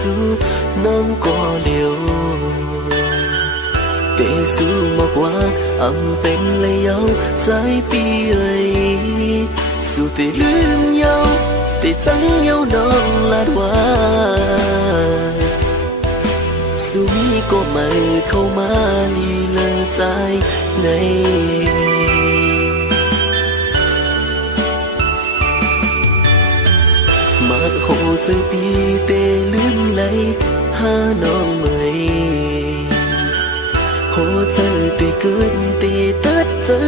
สู้น้องก็เลี้ยวเตสู้บอกว่าอำเป็นเลยเยาสายปีเอ้ยสู้เตลืมเยาเตจังเยาน้องลาดว่าสู้มีก็ไม่เข้ามาลีเลอใจในมาโคเจอปีเตลืมไหลหาน้องเมยโหเจอเตเกินเตตัดเจอ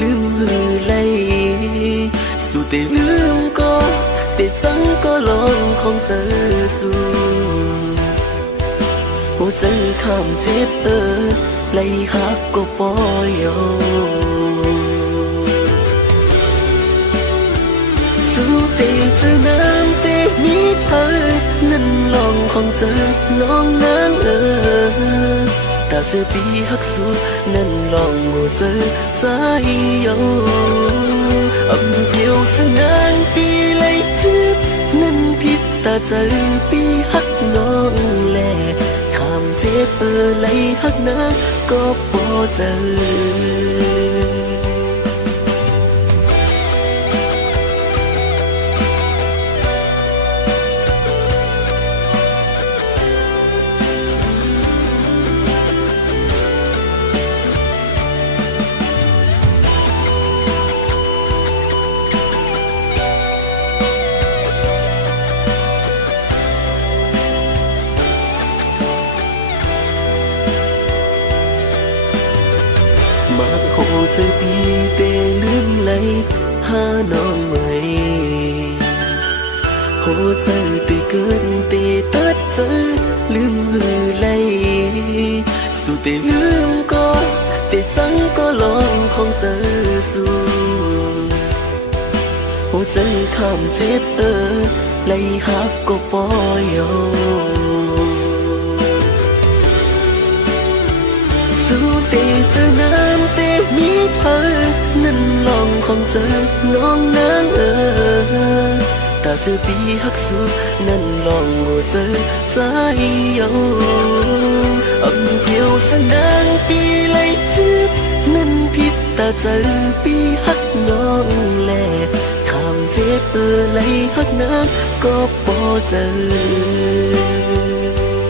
ลืมหือไหลสู้เตลืมก็เตจังก็ลองของเจอสู้โหเจอคำเจ็บไหลหักก็ปล่อยเอาสู้เตเจอน้ำเตมีเธอนั่นลองของเจอน้องนางแต่เจอปีหักสู้นั่นลองโมเจอใจเยาอำเกี่ยวสนางปีเลยจืบนั่นผิดแต่เจอปีหักน้องแลคำเจ็บเลยหักนางก็พอเจอมาโคเจอปีเตลืมไหลหาน้องเมยโหเจอเตเกินเตตัดเจอลืมหือไหลสู้เตลืมก็เตจังก็ลองของเจอสู้โหเจอคำเจ็บไหลหักก็ปล่อยเอาสู้เตเจอน้ำเตมีเธอนั่นลองของเจอน้องนางแต่เจอปีหักสู้นั่นลองโมเจอใจเยาอำเกี่ยวสนางปีเลยจืบนั่นผิดแต่เจอปีหักน้องแลคำเจ็บเลยหักนางก็พอเจอ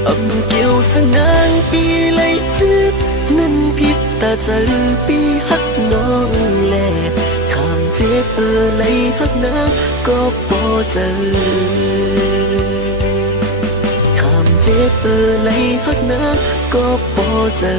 อำเกี่ยวสนางปีเลยจืบนั่นผิดแต่เจอปีหักน้องแลคำเจ็บเลยหักนางก็พอเจอคำเจ็บเลยหักนางก็พอเจอ